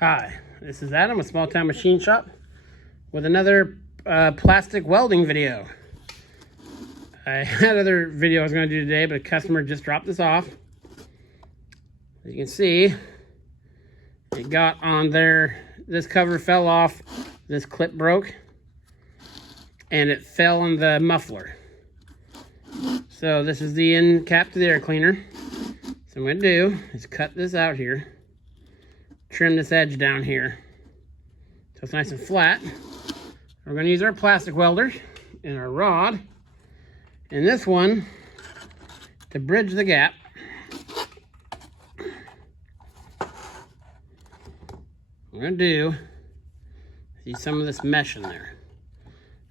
Hi, this is Adam with Small Town Machine Shop with another plastic welding video. I had another video I was going to do today, but a customer just dropped this off. As you can see, it got on there, this cover fell off, this clip broke, and it fell on the muffler. So this is the end cap to the air cleaner. So I'm going to do is cut this out here. Trim this edge down here so it's nice and flat. We're going to use our plastic welder and our rod and this one to bridge the gap. We're going to do see some of this mesh in there.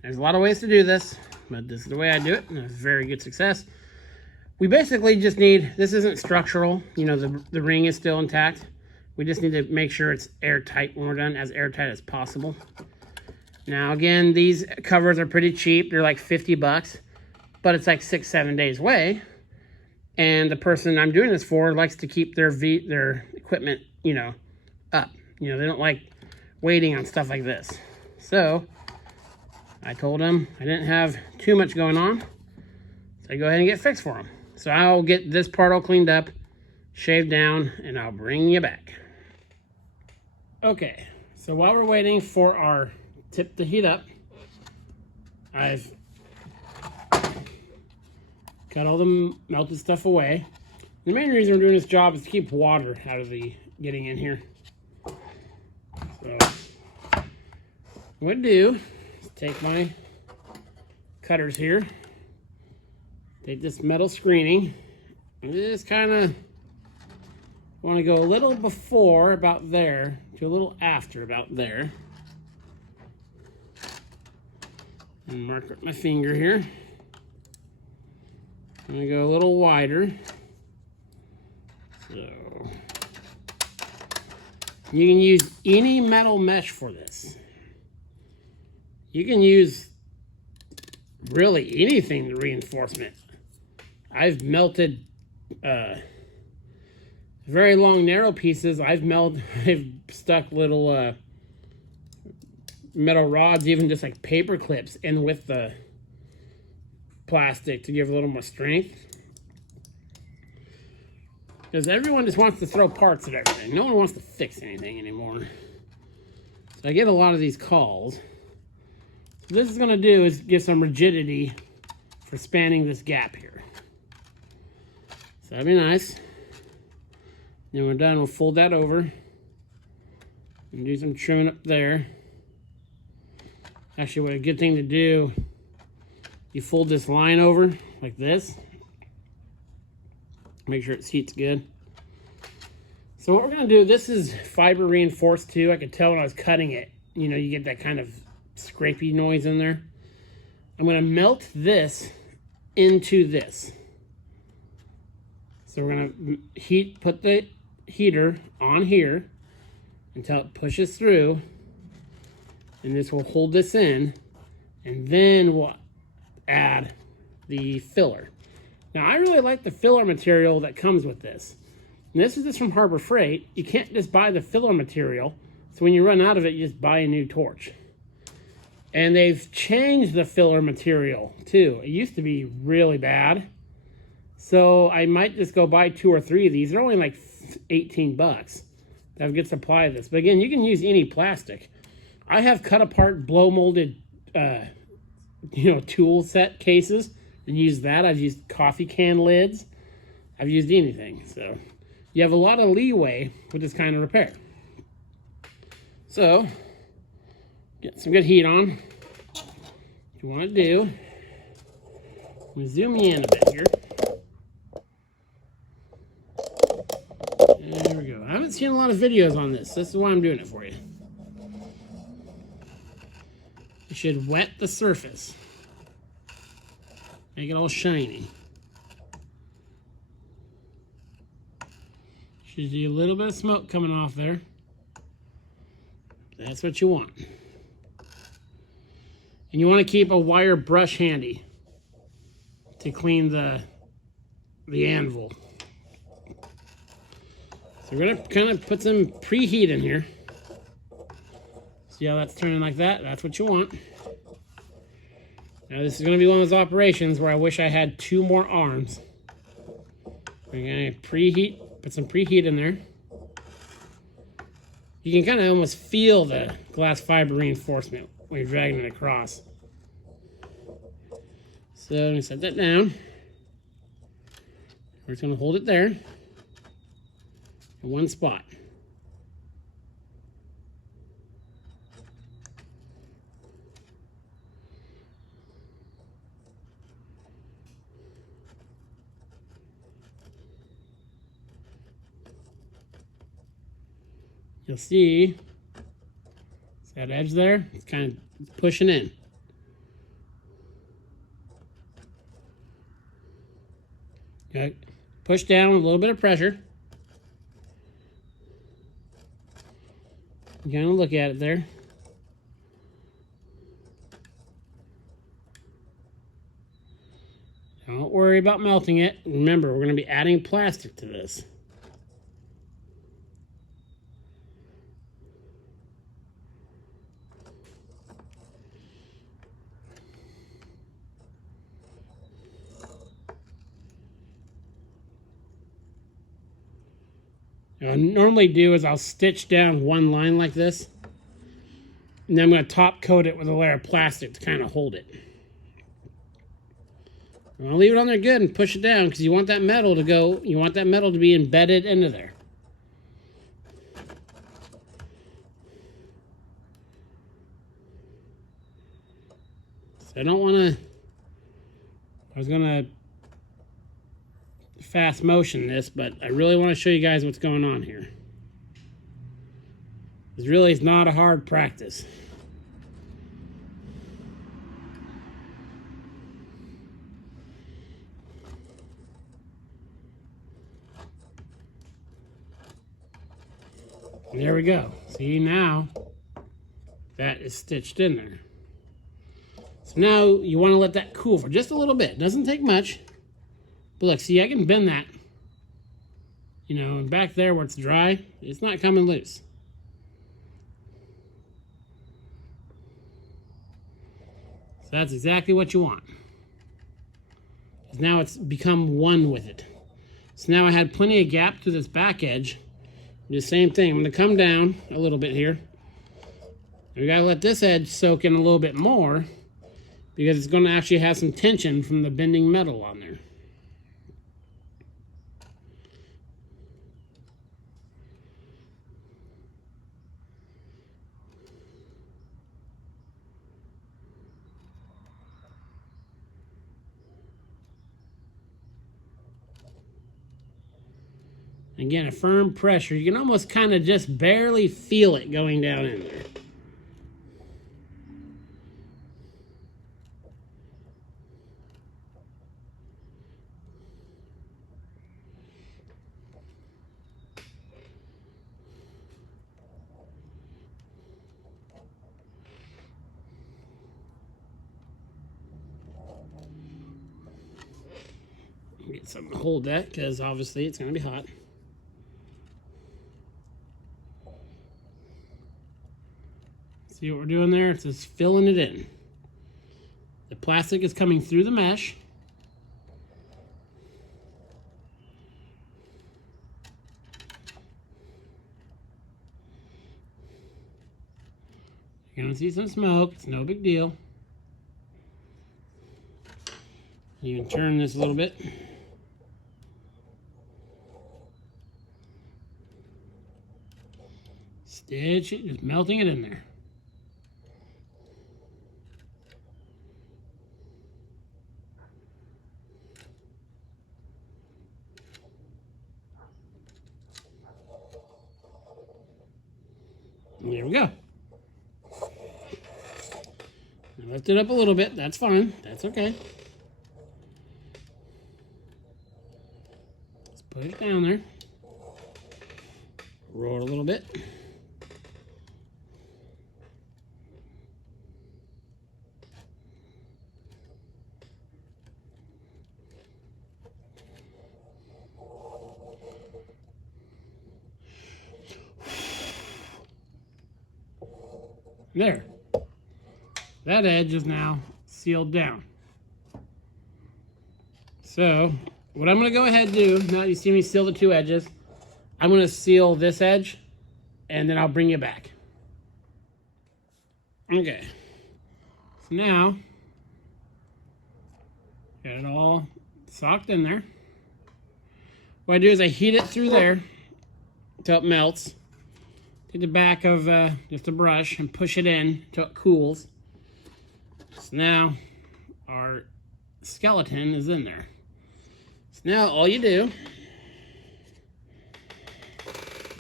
There's a lot of ways to do this, but this is the way I do it, and it's very good success. We basically just need, this isn't structural, you know, the ring is still intact. We just need to make sure it's airtight when we're done, as airtight as possible. Now, again, these covers are pretty cheap. They're like 50 bucks, but it's like 6-7 days away. And the person I'm doing this for likes to keep their equipment, you know, up. You know, they don't like waiting on stuff like this. So I told him I didn't have too much going on, so I go ahead and get fixed for him. So I'll get this part all cleaned up, shaved down, and I'll bring you back. Okay, so while we're waiting for our tip to heat up, I've got all the melted stuff away. The main reason we're doing this job is to keep water out of the getting in here. So what I do is take my cutters here, take this metal screening, and just kind of want to go a little before about there to a little after about there. And mark up my finger here. I'm going to go a little wider. So you can use any metal mesh for this. You can use really anything to reinforcement. I've melted very long narrow pieces. I've stuck little metal rods, even just like paper clips, in with the plastic to give a little more strength. Because everyone just wants to throw parts at everything. No one wants to fix anything anymore. So I get a lot of these calls. What this is going to do is give some rigidity for spanning this gap here. So that'd be nice. Then we're done, we'll fold that over and do some trimming up there. Actually, what a good thing to do, you fold this line over like this. Make sure it seats good. So what we're gonna do, this is fiber reinforced too. I could tell when I was cutting it, you know, you get that kind of scrapey noise in there. I'm gonna melt this into this. So we're gonna put the heater on here until it pushes through, and this will hold this in, and then we'll add the filler. Now I really like the filler material that comes with this. And this is just from Harbor Freight. You can't just buy the filler material, so when you run out of it, you just buy a new torch. And they've changed the filler material too. It used to be really bad, so I might just go buy 2 or 3 of these. They're only like 18 bucks. They have a good supply of this. But again, you can use any plastic. I have cut apart blow molded, tool set cases and used that. I've used coffee can lids. I've used anything. So you have a lot of leeway with this kind of repair. So get some good heat on. What you want to do, I'm going to zoom you in a bit here. There we go. I haven't seen a lot of videos on this. This is why I'm doing it for you. You should wet the surface. Make it all shiny. Should be a little bit of smoke coming off there. That's what you want. And you want to keep a wire brush handy to clean the anvil. So we're going to kind of put some preheat in here. See how that's turning like that? That's what you want. Now this is going to be one of those operations where I wish I had 2 more arms. We're going to preheat, put some preheat in there. You can kind of almost feel the glass fiber reinforcement when you're dragging it across. So I'm going to set that down. We're just going to hold it there in one spot. You'll see that edge there, it's kind of pushing in. Okay. Push down with a little bit of pressure. You kind of look at it there. Don't worry about melting it. Remember, we're going to be adding plastic to this. What I normally do is I'll stitch down one line like this, and then I'm going to top coat it with a layer of plastic to kind of hold it. I'll leave it on there good and push it down because you want that metal to go, you want that metal to be embedded into there. So I don't want to, I was going to fast motion this, but I really want to show you guys what's going on here. This really is not a hard practice. And there we go. See, now that is stitched in there. So now you want to let that cool for just a little bit. It doesn't take much. But look, see, I can bend that. You know, and back there where it's dry, it's not coming loose. So that's exactly what you want. Because now it's become one with it. So now I had plenty of gap to this back edge. Do the same thing. I'm going to come down a little bit here. We got to let this edge soak in a little bit more because it's going to actually have some tension from the bending metal on there. Again, a firm pressure. You can almost kind of just barely feel it going down in there. Get something to hold that because obviously it's going to be hot. See what we're doing there? It's just filling it in. The plastic is coming through the mesh. You're going to see some smoke. It's no big deal. You can turn this a little bit. Stitch it, just melting it in there. There we go. Lift it up a little bit. That's fine. That's okay. Let's put it down there. Roll it a little bit. There. That edge is now sealed down. So what I'm going to go ahead and do, now you see me seal the two edges, I'm going to seal this edge, and then I'll bring you back. Okay. So now, got it all socked in there. What I do is I heat it through there until it melts. Take the back of just a brush and push it in until it cools. So now our skeleton is in there. So now all you do,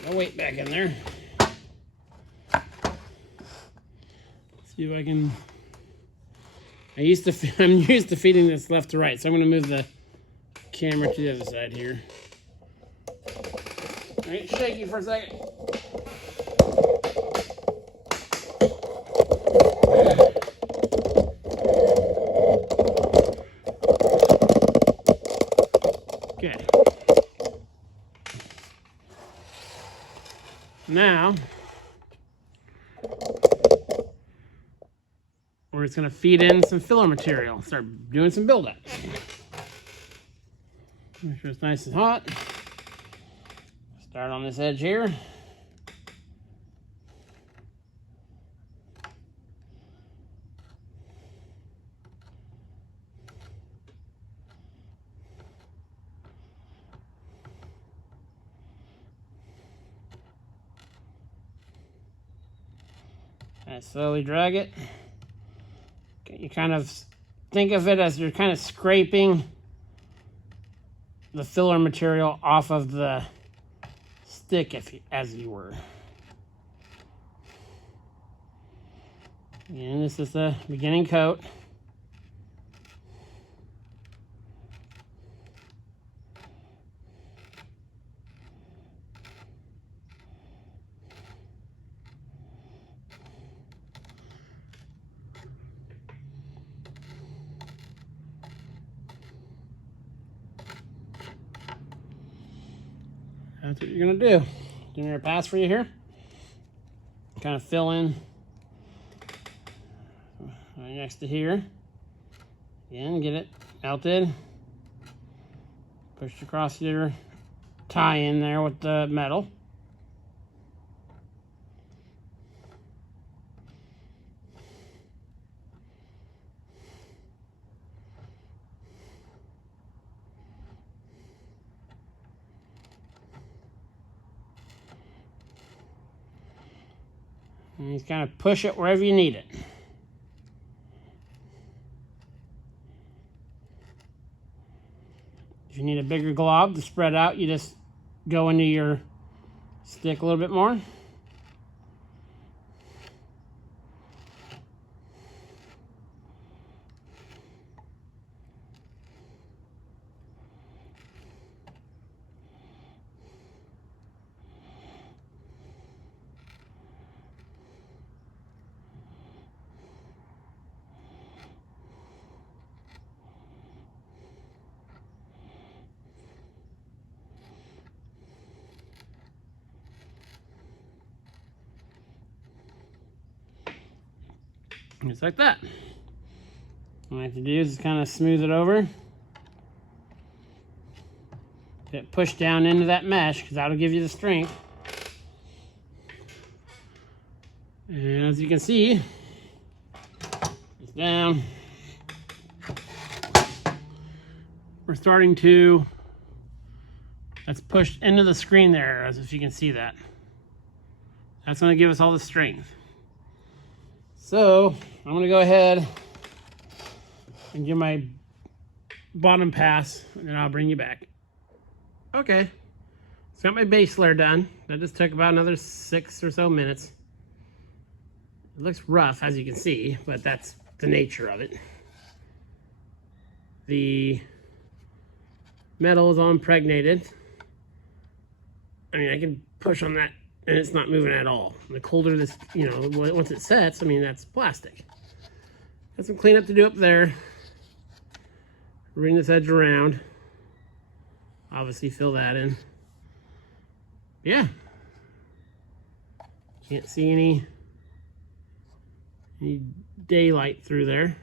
I'll weight back in there. See if I can. I'm used to feeding this left to right, so I'm going to move the camera to the other side here. All right, shaky for a second. Okay. Now, we're just going to feed in some filler material. Start doing some buildup. Make sure it's nice and hot. Start on this edge here. And slowly drag it. You kind of think of it as you're kind of scraping the filler material off of the stick, as you were. And this is the beginning coat. That's what you're gonna do. Doing your pass for you here. Kind of fill in right next to here. Again, get it melted. Push across your tie in there with the metal. And you kind of push it wherever you need it. If you need a bigger glob to spread out, you just go into your stick a little bit more. Just like that. What I have to do is kind of smooth it over. Get it pushed down into that mesh, because that'll give you the strength. And as you can see, it's down. We're starting to, that's pushed into the screen there, as if you can see that. That's going to give us all the strength. So I'm going to go ahead and do my bottom pass, and then I'll bring you back. Okay, so got my base layer done. That just took about another 6 or so minutes. It looks rough, as you can see, but that's the nature of it. The metal is all impregnated. I mean, I can push on that and it's not moving at all. The colder this, you know, once it sets, I mean, that's plastic. Got some cleanup to do up there. Bring this edge around. Obviously fill that in. Yeah. Can't see any Need daylight through there.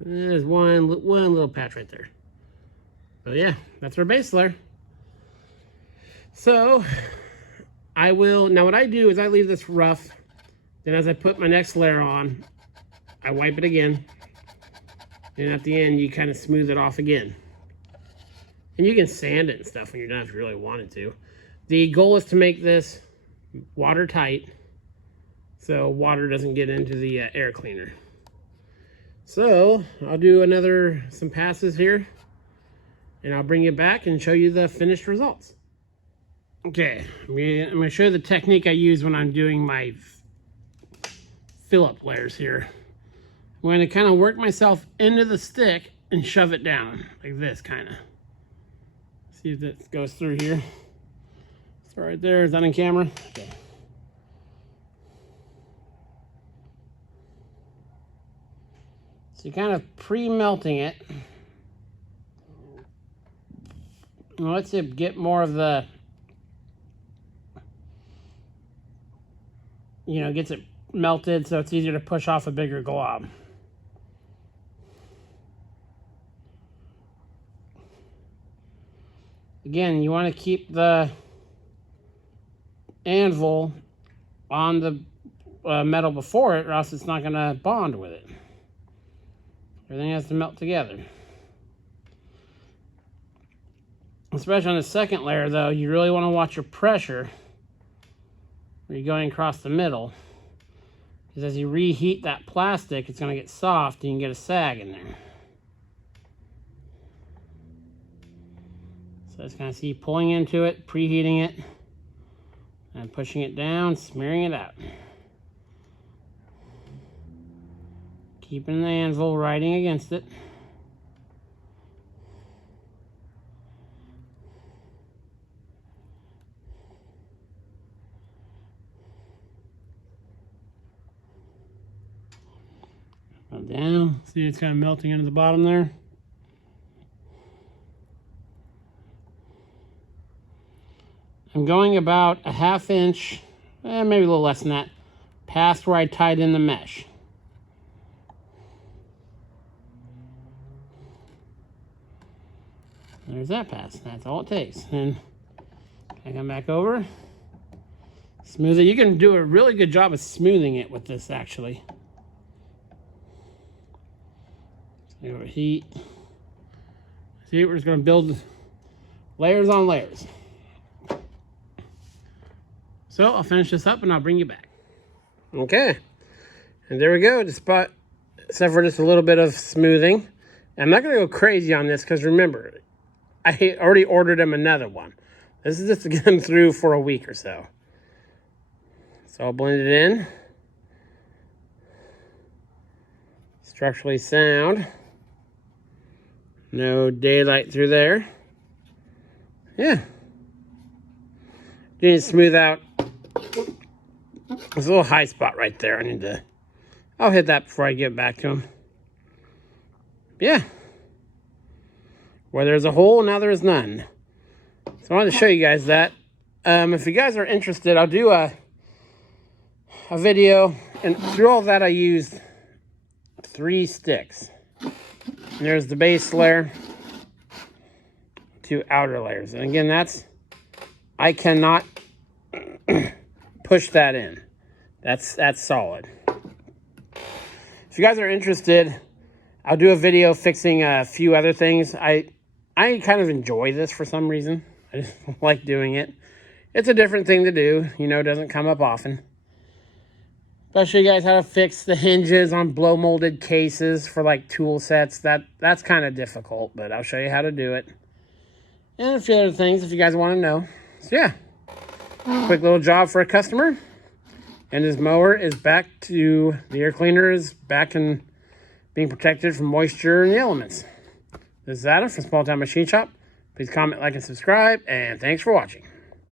There's one little patch right there. But yeah, that's our base layer. So I will, now what I do is I leave this rough. Then as I put my next layer on, I wipe it again. And at the end, you kind of smooth it off again. And you can sand it and stuff when you're done if you really wanted to. The goal is to make this watertight so water doesn't get into the air cleaner. So I'll do some passes here and I'll bring you back and show you the finished results. Okay, I'm gonna show you the technique I use when I'm doing my fill-up layers here. I'm gonna kind of work myself into the stick and shove it down like this, kind of. See if that goes through here. So right there, is that on camera? Okay. So you're kind of pre-melting it. And lets it get more of the, gets it melted so it's easier to push off a bigger glob. Again, you want to keep the anvil on the metal before it, or else it's not going to bond with it. Everything has to melt together. Especially on the second layer, though, you really want to watch your pressure when you're going across the middle. Because as you reheat that plastic, it's going to get soft and you can get a sag in there. So it's kind of see pulling into it, preheating it, and pushing it down, smearing it out. Keeping the anvil riding against it. Down, see it's kind of melting into the bottom there. I'm going about a ½ inch, maybe a little less than that, past where I tied in the mesh. There's that pass. That's all it takes. And I come back over, smooth it. You can do a really good job of smoothing it with this, actually. Overheat. See, we're just going to build layers on layers. So I'll finish this up and I'll bring you back. Okay, and there we go. Except for just a little bit of smoothing. I'm not going to go crazy on this because remember, I already ordered him another one. This is just to get him through for a week or so. So I'll blend it in. Structurally sound. No daylight through there. Yeah. You need to smooth out. There's a little high spot right there. I'll hit that before I get back to him. Yeah. Where there's a hole, now there is none. So I wanted to show you guys that. If you guys are interested, I'll do a video. And through all that, I used 3 sticks. And there's the base layer, 2 outer layers. And again, I cannot push that in. That's solid. If you guys are interested, I'll do a video fixing a few other things. I kind of enjoy this for some reason. I just like doing it. It's a different thing to do. It doesn't come up often. I'll show you guys how to fix the hinges on blow molded cases for like tool sets. That's kind of difficult, but I'll show you how to do it. And a few other things if you guys want to know. So yeah, quick little job for a customer. And his mower is back to, the air cleaner is back and being protected from moisture and the elements. This is Adam from Small Town Machine Shop. Please comment, like, and subscribe, and thanks for watching.